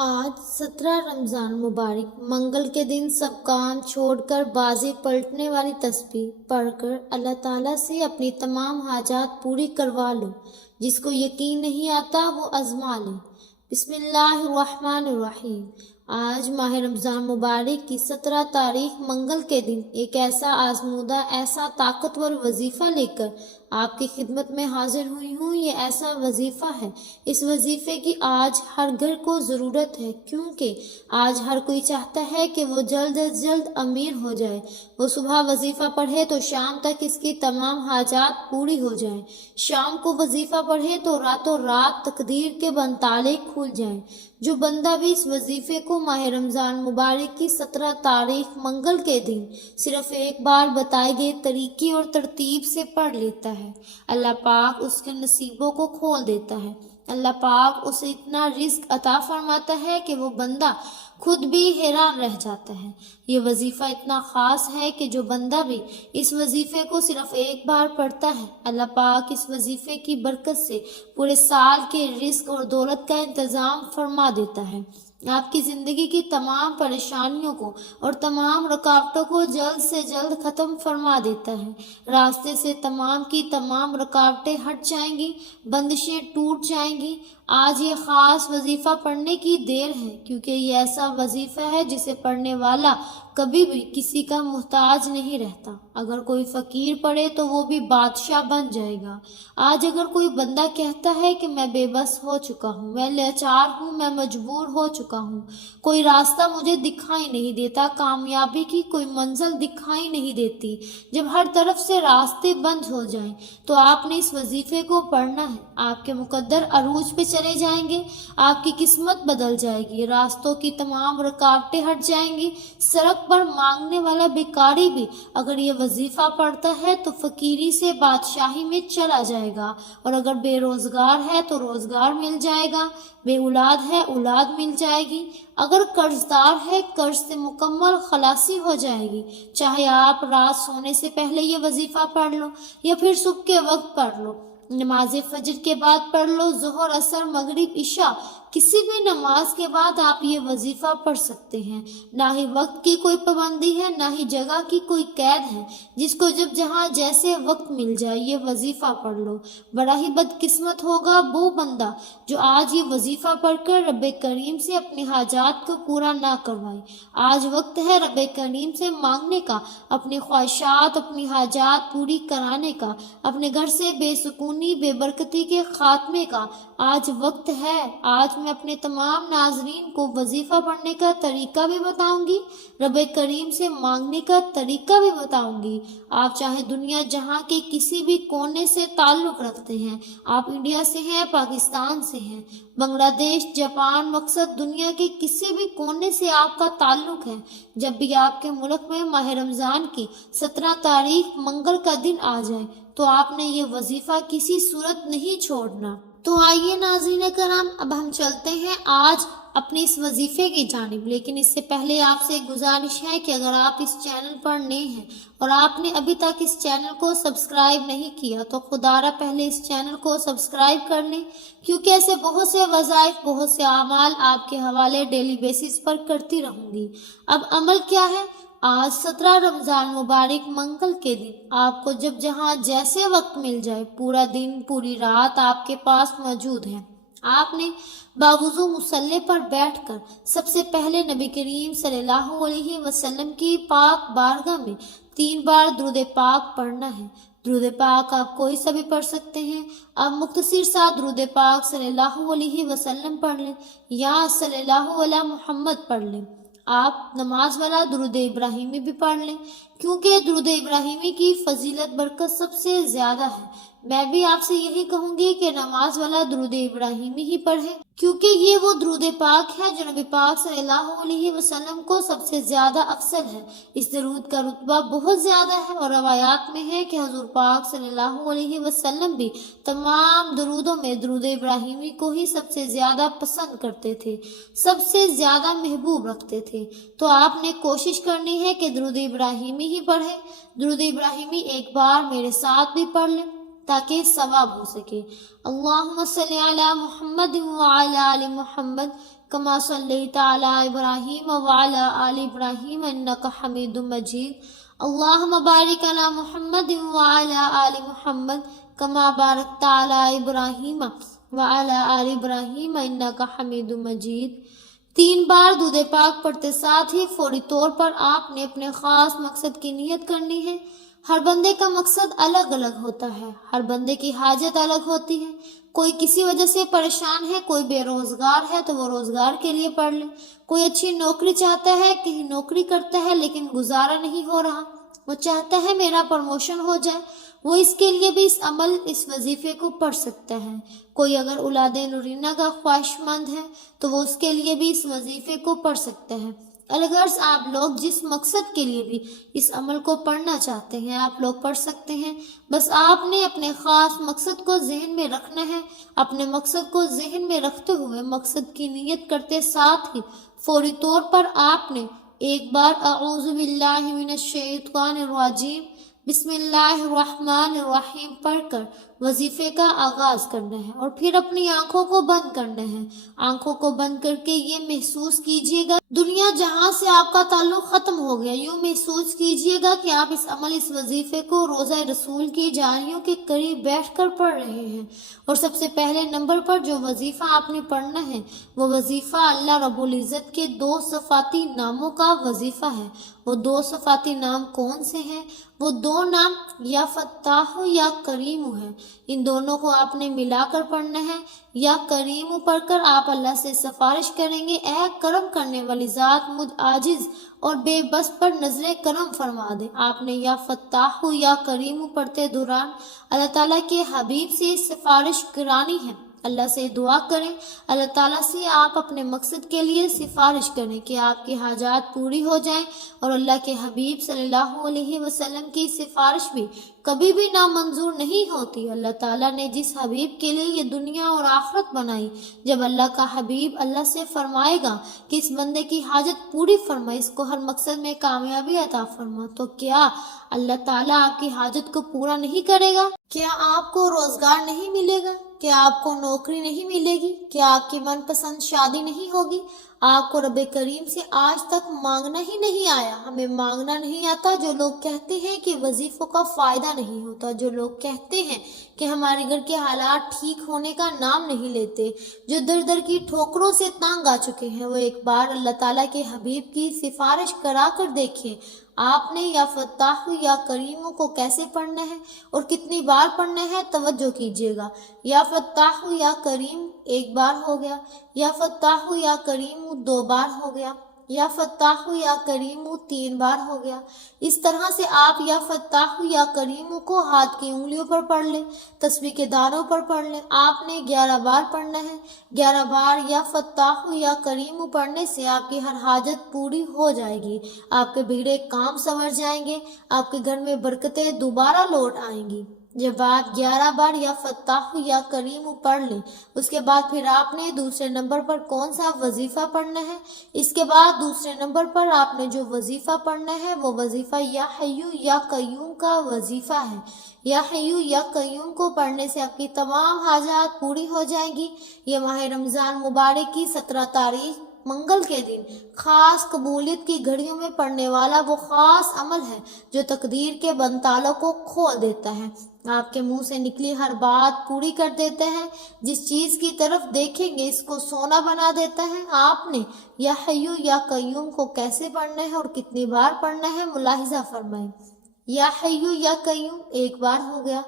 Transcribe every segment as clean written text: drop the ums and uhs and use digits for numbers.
آج 17 رمضان مبارک منگل کے دن سب کام چھوڑ کر بازی پلٹنے والی تسبیح پڑھ کر اللہ تعالیٰ سے اپنی تمام حاجات پوری کروا لو۔ جس کو یقین نہیں آتا وہ آزما لے۔ بسم اللہ الرحمن الرحیم۔ آج ماہ رمضان مبارک کی 17 تاریخ منگل کے دن ایک ایسا آزمودہ ایسا طاقتور وظیفہ لے کر آپ کی خدمت میں حاضر ہوئی ہوں۔ یہ ایسا وظیفہ ہے، اس وظیفے کی آج ہر گھر کو ضرورت ہے، کیونکہ آج ہر کوئی چاہتا ہے کہ وہ جلد از جلد امیر ہو جائے۔ وہ صبح وظیفہ پڑھے تو شام تک اس کی تمام حاجات پوری ہو جائیں، شام کو وظیفہ پڑھے تو راتوں رات تقدیر کے بنتالے کھل جائیں۔ جو بندہ بھی اس وظیفے کو ماہ رمضان مبارک کی 17 تاریخ منگل کے دن صرف ایک بار بتائے گئے طریقے اور ترتیب سے پڑھ لیتا ہے، اللہ پاک اس کے نصیبوں کو کھول دیتا ہے۔ اللہ پاک اسے اتنا رزق عطا فرماتا ہے کہ وہ بندہ خود بھی حیران رہ جاتا ہے۔ یہ وظیفہ اتنا خاص ہے کہ جو بندہ بھی اس وظیفے کو صرف ایک بار پڑھتا ہے، اللہ پاک اس وظیفے کی برکت سے پورے سال کے رزق اور دولت کا انتظام فرما دیتا ہے۔ آپ کی زندگی کی تمام پریشانیوں کو اور تمام رکاوٹوں کو جلد سے جلد ختم فرما دیتا ہے۔ راستے سے تمام کی تمام رکاوٹیں ہٹ جائیں گی، بندشیں ٹوٹ جائیں گی۔ آج یہ خاص وظیفہ پڑھنے کی دیر ہے، کیونکہ یہ ایسا وظیفہ ہے جسے پڑھنے والا کبھی بھی کسی کا محتاج نہیں رہتا۔ اگر کوئی فقیر پڑھے تو وہ بھی بادشاہ بن جائے گا۔ آج اگر کوئی بندہ کہتا ہے کہ میں بے بس ہو چکا ہوں، میں لاچار ہوں، میں مجبور ہو چکا ہوں، کوئی راستہ مجھے دکھائی نہیں دیتا، کامیابی کی کوئی منزل دکھائی نہیں دیتی، جب ہر طرف سے راستے بند ہو جائیں تو آپ نے اس وظیفے کو پڑھنا ہے۔ آپ کے مقدر عروج پہ چلے جائیں گے، آپ کی قسمت بدل جائے گی، راستوں کی تمام رکاوٹیں ہٹ جائیں گی۔ سڑک پر مانگنے والا بیکاری بھی اگر یہ وظیفہ پڑھتا ہے تو فقیری سے بادشاہی میں چلا جائے گا، اور اگر بے روزگار ہے تو روزگار مل جائے گا، بے اولاد ہے اولاد مل جائے گی، اگر قرض دار ہے قرض سے مکمل خلاصی ہو جائے گی۔ چاہے آپ رات سونے سے پہلے یہ وظیفہ پڑھ لو یا پھر صبح کے وقت پڑھ لو، نماز فجر کے بعد پڑھ لو، ظہر عصر مغرب عشاء کسی بھی نماز کے بعد آپ یہ وظیفہ پڑھ سکتے ہیں۔ نہ ہی وقت کی کوئی پابندی ہے، نہ ہی جگہ کی کوئی قید ہے، جس کو جب جہاں جیسے وقت مل جائے یہ وظیفہ پڑھ لو۔ بڑا ہی بدقسمت ہوگا وہ بندہ جو آج یہ وظیفہ پڑھ کر رب کریم سے اپنی حاجات کو پورا نہ کروائے۔ آج وقت ہے رب کریم سے مانگنے کا، اپنی خواہشات اپنی حاجات پوری کرانے کا، اپنے گھر سے بے سکونی بے برکتی کے خاتمے کا۔ آج وقت ہے۔ آج میں اپنے تمام ناظرین کو وظیفہ پڑھنے کا طریقہ بھی بتاؤں گی، رب کریم سے مانگنے کا طریقہ بھی بتاؤں گی۔ آپ چاہے دنیا جہاں کے کسی بھی کونے سے تعلق رکھتے ہیں، آپ انڈیا سے ہیں، پاکستان سے ہیں، بنگلہ دیش، جاپان، مقصد دنیا کے کسی بھی کونے سے آپ کا تعلق ہے، جب بھی آپ کے ملک میں ماہ رمضان کی 17 تاریخ منگل کا دن آ جائے تو آپ نے یہ وظیفہ کسی صورت نہیں چھوڑنا۔ تو آئیے ناظرین کرام، اب ہم چلتے ہیں آج اپنے اس وظیفے کی جانب، لیکن اس سے پہلے آپ سے گزارش ہے کہ اگر آپ اس چینل پر نئے ہیں اور آپ نے ابھی تک اس چینل کو سبسکرائب نہیں کیا تو خدا را پہلے اس چینل کو سبسکرائب کر لیں، کیونکہ ایسے بہت سے وظائف بہت سے اعمال آپ کے حوالے ڈیلی بیسس پر کرتی رہوں گی۔ اب عمل کیا ہے؟ آج 17 رمضان مبارک منگل کے دن آپ کو جب جہاں جیسے وقت مل جائے، پورا دن پوری رات آپ کے پاس موجود ہے، آپ نے باوضو مصلی پر بیٹھ کر سب سے پہلے نبی کریم صلی اللہ علیہ وسلم کی پاک بارگاہ میں 3 بار درود پاک پڑھنا ہے۔ درود پاک آپ کوئی سا بھی پڑھ سکتے ہیں، آپ مختصر سا درود پاک صلی اللہ علیہ وسلم پڑھ لیں یا صلی اللہ علیہ محمد پڑھ لیں۔ آپ نماز والا درود ابراہیمی بھی پڑھ لیں، کیونکہ درود ابراہیمی کی فضیلت برکت سب سے زیادہ ہے۔ میں بھی آپ سے یہی کہوں گی کہ نماز والا درود ابراہیمی ہی پڑھیں، کیونکہ یہ وہ درود پاک ہے جو نبی پاک صلی اللہ علیہ وسلم کو سب سے زیادہ افضل ہے۔ اس درود کا رتبہ بہت زیادہ ہے، اور روایات میں ہے کہ حضور پاک صلی اللہ علیہ وسلم بھی تمام درودوں میں درود ابراہیمی کو ہی سب سے زیادہ پسند کرتے تھے، سب سے زیادہ محبوب رکھتے تھے۔ تو آپ نے کوشش کرنی ہے کہ درود ابراہیمی ہی پڑھیں۔ درود ابراہیمی ایک بار میرے ساتھ بھی پڑھ لیں تاکہ ثواب ہو سکے۔ اللہم صلی علی محمد وعلی آل محمد كما صليت على إبراهيم وعلى آل إبراهيم إنك حميد مجيد اللهم بارك على محمد وعلى آل محمد كما باركت على إبراهيم وعلى آل إبراهيم إنك حميد مجيد 3 بار دودھ پاک پڑھتے ساتھ ہی فوری طور پر آپ نے اپنے خاص مقصد کی نیت کرنی ہے۔ ہر بندے کا مقصد الگ الگ ہوتا ہے، ہر بندے کی حاجت الگ ہوتی ہے۔ کوئی کسی وجہ سے پریشان ہے، کوئی بے روزگار ہے تو وہ روزگار کے لیے پڑھ لے، کوئی اچھی نوکری چاہتا ہے، کہیں نوکری کرتا ہے لیکن گزارا نہیں ہو رہا، وہ چاہتا ہے میرا پروموشن ہو جائے، وہ اس کے لیے بھی اس وظیفے کو پڑھ سکتا ہے۔ کوئی اگر اولاد نورینہ کا خواہش مند ہے تو وہ اس کے لیے بھی اس وظیفے کو پڑھ سکتا ہے۔ الغرض آپ لوگ جس مقصد کے لیے بھی اس عمل کو پڑھنا چاہتے ہیں آپ لوگ پڑھ سکتے ہیں، بس آپ نے اپنے خاص مقصد کو ذہن میں رکھنا ہے۔ اپنے مقصد کو ذہن میں رکھتے ہوئے مقصد کی نیت کرتے ساتھ ہی فوری طور پر آپ نے ایک بار اعوذ باللہ من الشیطان الرجیم بسم اللہ الرحمن الرحیم پڑھ کر وظیفے کا آغاز کرنا ہے، اور پھر اپنی آنکھوں کو بند کرنا ہے۔ آنکھوں کو بند کر کے یہ محسوس کیجئے گا دنیا جہاں سے آپ کا تعلق ختم ہو گیا۔ یوں محسوس کیجئے گا کہ آپ اس وظیفے کو روضہ رسول کی جاریوں کے قریب بیٹھ کر پڑھ رہے ہیں، اور سب سے پہلے نمبر پر جو وظیفہ آپ نے پڑھنا ہے وہ وظیفہ اللہ رب العزت کے 2 صفاتی ناموں کا وظیفہ ہے۔ وہ 2 صفاتی نام کون سے ہیں؟ وہ 2 نام یا فتاح یا کریم ہیں۔ ان دونوں کو آپ نے ملا کر پڑھنا ہے۔ یا کریم پڑھ کر آپ اللہ سے سفارش کریں گے، اے کرم کرنے والی ذات مجھ عاجز اور بے بس پر نظر کرم فرما دے۔ آپ نے یا فتاح یا کریم پڑھتے دوران اللہ تعالیٰ کے حبیب سے سفارش کرانی ہے۔ اللہ سے دعا کریں، اللہ تعالیٰ سے آپ اپنے مقصد کے لیے سفارش کریں کہ آپ کی حاجات پوری ہو جائیں، اور اللہ کے حبیب صلی اللہ علیہ وسلم کی سفارش بھی کبھی بھی نامنظور نہیں ہوتی۔ اللہ تعالیٰ نے جس حبیب کے لیے یہ دنیا اور آخرت بنائی، جب اللہ کا حبیب اللہ سے فرمائے گا کہ اس بندے کی حاجت پوری فرما، اس کو ہر مقصد میں کامیابی عطا فرما، تو کیا اللہ تعالیٰ آپ کی حاجت کو پورا نہیں کرے گا؟ کیا آپ کو روزگار نہیں ملے گا؟ کیا آپ کو نوکری نہیں ملے گی؟ کیا آپ کی من پسند شادی نہیں ہوگی؟ آپ کو رب کریم سے آج تک مانگنا ہی نہیں آیا۔ ہمیں مانگنا نہیں آتا۔ جو لوگ کہتے ہیں کہ وظیفوں کا فائدہ نہیں ہوتا، جو لوگ کہتے ہیں کہ ہمارے گھر کے حالات ٹھیک ہونے کا نام نہیں لیتے، جو در در کی ٹھوکروں سے تانگ آ چکے ہیں، وہ ایک بار اللہ تعالیٰ کے حبیب کی سفارش کرا کر دیکھیں۔ آپ نے یا فتاح یا کریم کو کیسے پڑھنا ہے اور کتنی بار پڑھنا ہے، توجہ کیجیے گا۔ یا فتاح یا کریم 1 بار ہو گیا، یا فتاح یا کریم 2 بار ہو گیا، یا فتاح یا کریم 3 بار ہو گیا۔ اس طرح سے آپ یا فتاح یا کریم کو ہاتھ کی انگلیوں پر پڑھ لیں، تسبیح کے دانوں پر پڑھ لیں۔ آپ نے 11 بار پڑھنا ہے۔ 11 بار یا فتاح یا کریم پڑھنے سے آپ کی ہر حاجت پوری ہو جائے گی، آپ کے بگڑے کام سنور جائیں گے، آپ کے گھر میں برکتیں دوبارہ لوٹ آئیں گی۔ جب آپ 11 بار یا فتاح یا کریم پڑھ لیں، اس کے بعد پھر آپ نے دوسرے نمبر پر کون سا وظیفہ پڑھنا ہے؟ اس کے بعد دوسرے نمبر پر آپ نے جو وظیفہ پڑھنا ہے وہ وظیفہ یا حیو یا قیوم کا وظیفہ ہے۔ یا حیو یا قیوم کو پڑھنے سے آپ کی تمام حاجات پوری ہو جائیں گی۔ یہ ماہ رمضان مبارک کی 17 تاریخ منگل کے دن خاص قبولیت کی گھڑیوں میں پڑھنے والا وہ خاص عمل ہے جو تقدیر کے بند تالوں کو کھول دیتا ہے، آپ کے منہ سے نکلی ہر بات پوری کر دیتا ہے، جس چیز کی طرف دیکھیں گے اس کو سونا بنا دیتا ہے۔ آپ نے یا حیو یا قیوم کو کیسے پڑھنا ہے اور کتنی بار پڑھنا ہے، ملاحظہ فرمائیں۔ یا حیو یا قیوم 1 بار ہو گیا،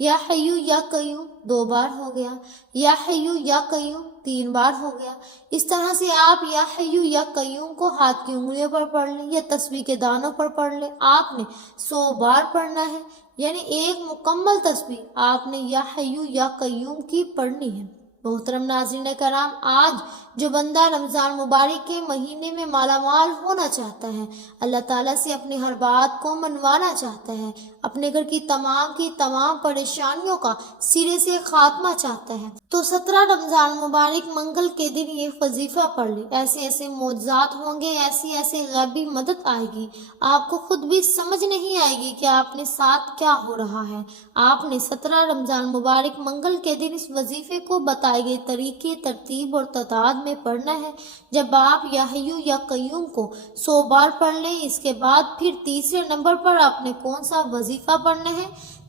یا حیو یا قیوم 2 بار ہو گیا، یا حیو یا قیوم 3 بار ہو گیا۔ اس طرح سے آپ یا حیو یا قیوم کو ہاتھ کی انگلیوں پر پڑھ لیں یا تسبیح کے دانوں پر پڑھ لیں۔ آپ نے 100 بار پڑھنا ہے، یعنی ایک مکمل تسبیح آپ نے یا حیو یا قیوم کی پڑھنی ہے۔ محترم ناظرین کرام، آج جو بندہ رمضان مبارک کے مہینے میں مالا مال ہونا چاہتا ہے، اللہ تعالیٰ سے اپنی ہر بات کو منوانا چاہتا ہے، اپنے گھر کی تمام پریشانیوں کا سرے سے خاتمہ چاہتا ہے، تو 17 رمضان مبارک منگل کے دن یہ وظیفہ پڑھ لے۔ ایسے ایسے معجزات ہوں گے، ایسی غیبی مدد آئے گی، آپ کو خود بھی سمجھ نہیں آئے گی کہ آپ نے ساتھ کیا ہو رہا ہے۔ آپ نے 17 رمضان مبارک منگل کے دن اس وظیفے کو بتائے گئے طریقے، ترتیب اور تعداد میں پڑھنا ہے۔ جب آپ یا حیو یا قیوم کو 100 بار پڑھ لیں، اس کے بعد پھر تیسرے نمبر پر آپ نے کون سا وظیفہ پڑھنا ہے؟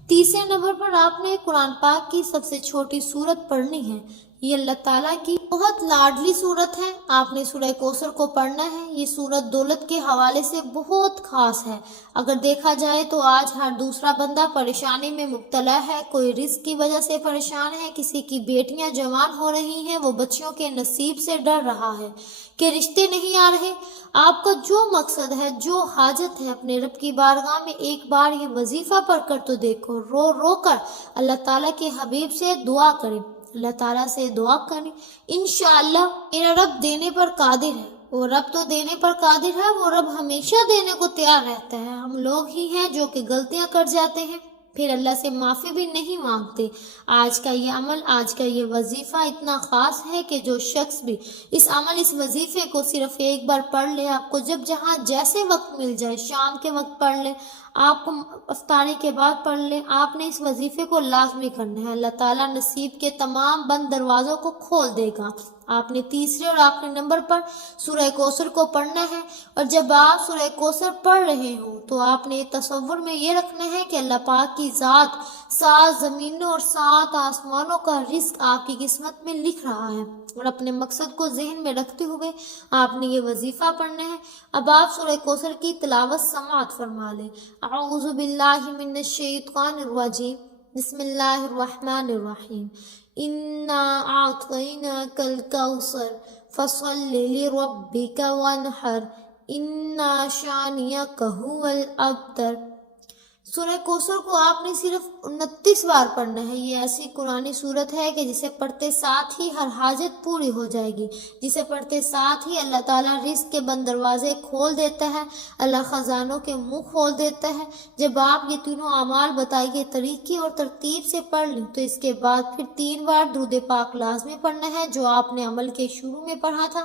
تیسرے نمبر پر آپ نے قرآن پاک کی سب سے چھوٹی سورت پڑھنی ہے۔ یہ اللہ تعالیٰ کی بہت لاڈلی سورت ہے۔ آپ نے سورہ کوثر کو پڑھنا ہے۔ یہ سورت دولت کے حوالے سے بہت خاص ہے۔ اگر دیکھا جائے تو آج ہر دوسرا بندہ پریشانی میں مبتلا ہے۔ کوئی رزق کی وجہ سے پریشان ہے، کسی کی بیٹیاں جوان ہو رہی ہیں، وہ بچیوں کے نصیب سے ڈر رہا ہے کہ رشتے نہیں آ رہے۔ آپ کا جو مقصد ہے، جو حاجت ہے، اپنے رب کی بارگاہ میں ایک بار یہ وظیفہ پڑھ کر تو دیکھو، رو رو کر اللہ تعالیٰ کے حبیب سے دعا کریں، اللہ تعالیٰ سے دعا کریں۔ انشاءاللہ میرا رب دینے پر قادر ہے۔ وہ رب تو دینے پر قادر ہے، وہ رب ہمیشہ دینے کو تیار رہتا ہے۔ ہم لوگ ہی ہیں جو کہ غلطیاں کر جاتے ہیں، پھر اللہ سے معافی بھی نہیں مانگتے۔ آج کا یہ عمل، آج کا یہ وظیفہ اتنا خاص ہے کہ جو شخص بھی اس وظیفے کو صرف ایک بار پڑھ لے، آپ کو جب جہاں جیسے وقت مل جائے، شام کے وقت پڑھ لے، آپ کو افطاری کے بعد پڑھ لیں، آپ نے اس وظیفے کو لازمی کرنا ہے۔ اللہ تعالیٰ نصیب کے تمام بند دروازوں کو کھول دے گا۔ آپ نے تیسرے اور آخری نمبر پر سورہ کوثر کو پڑھنا ہے، اور جب آپ سورہ کوثر پڑھ رہے ہوں تو آپ نے تصور میں یہ رکھنا ہے کہ اللہ پاک کی ذات 7 زمینوں اور 7 آسمانوں کا رزق آپ کی قسمت میں لکھ رہا ہے، اور اپنے مقصد کو ذہن میں رکھتے ہوئے آپ نے یہ وظیفہ پڑھنا ہے۔ اب آپ سورہ کوثر کی تلاوت سماعت فرما لیں۔ اعوذ باللہ من الشیطان الرجیم، بسم اللہ الرحمن الرحیم۔ انا اعطیناک الکوثر فصل لربک وانحر ان شانئک ھو الابتر۔ سورہ کوثر کو آپ نے صرف 29 بار پڑھنا ہے۔ یہ ایسی قرآنی سورت ہے کہ جسے پڑھتے ساتھ ہی ہر حاجت پوری ہو جائے گی، جسے پڑھتے ساتھ ہی اللہ تعالیٰ رزق کے بند دروازے کھول دیتا ہے، اللہ خزانوں کے منہ کھول دیتا ہے۔ جب آپ یہ تینوں اعمال بتائے گئے طریقے اور ترتیب سے پڑھ لیں تو اس کے بعد پھر 3 بار درود پاک لازمی پڑھنا ہے، جو آپ نے عمل کے شروع میں پڑھا تھا۔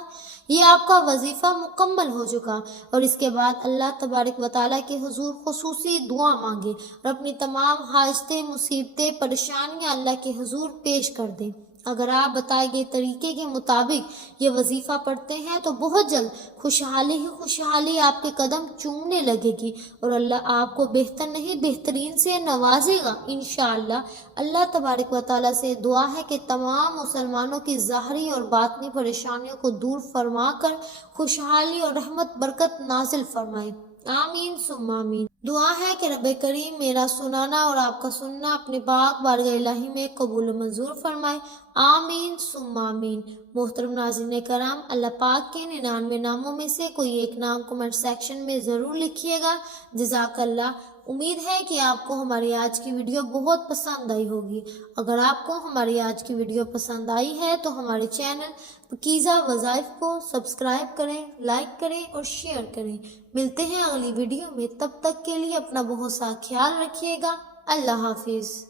یہ آپ کا وظیفہ مکمل ہو چکا، اور اس کے بعد اللہ تبارک و تعالیٰ کے حضور خصوصی دعا مانگے اور اپنی تمام حاجتیں، مصیبتیں، پریشانیاں اللہ کے حضور پیش کر دیں۔ اگر آپ بتائے گئے طریقے کے مطابق یہ وظیفہ پڑھتے ہیں تو بہت جلد خوشحالی ہی خوشحالی آپ کے قدم چومنے لگے گی، اور اللہ آپ کو بہتر نہیں بہترین سے نوازے گا انشاءاللہ۔ اللہ تبارک و تعالیٰ سے دعا ہے کہ تمام مسلمانوں کی ظاہری اور باطنی پریشانیوں کو دور فرما کر خوشحالی اور رحمت برکت نازل فرمائے۔ آمین ثم آمین۔ دعا ہے کہ رب کریم میرا سنانا اور آپ کا سننا اپنے پاک بارگاہ الہی میں قبول و منظور فرمائے۔ آمین ثم آمین۔ محترم ناظرین کرام، اللہ پاک کے 99 ناموں میں سے کوئی ایک نام کمنٹ سیکشن میں ضرور لکھیے گا۔ جزاک اللہ۔ امید ہے کہ آپ کو ہماری آج کی ویڈیو بہت پسند آئی ہوگی۔ اگر آپ کو ہماری آج کی ویڈیو پسند آئی ہے تو ہمارے چینل پاکیزہ وظائف کو سبسکرائب کریں، لائک کریں اور شیئر کریں۔ ملتے ہیں اگلی ویڈیو میں، تب تک کے لیے اپنا بہت سا خیال رکھیے گا۔ اللہ حافظ۔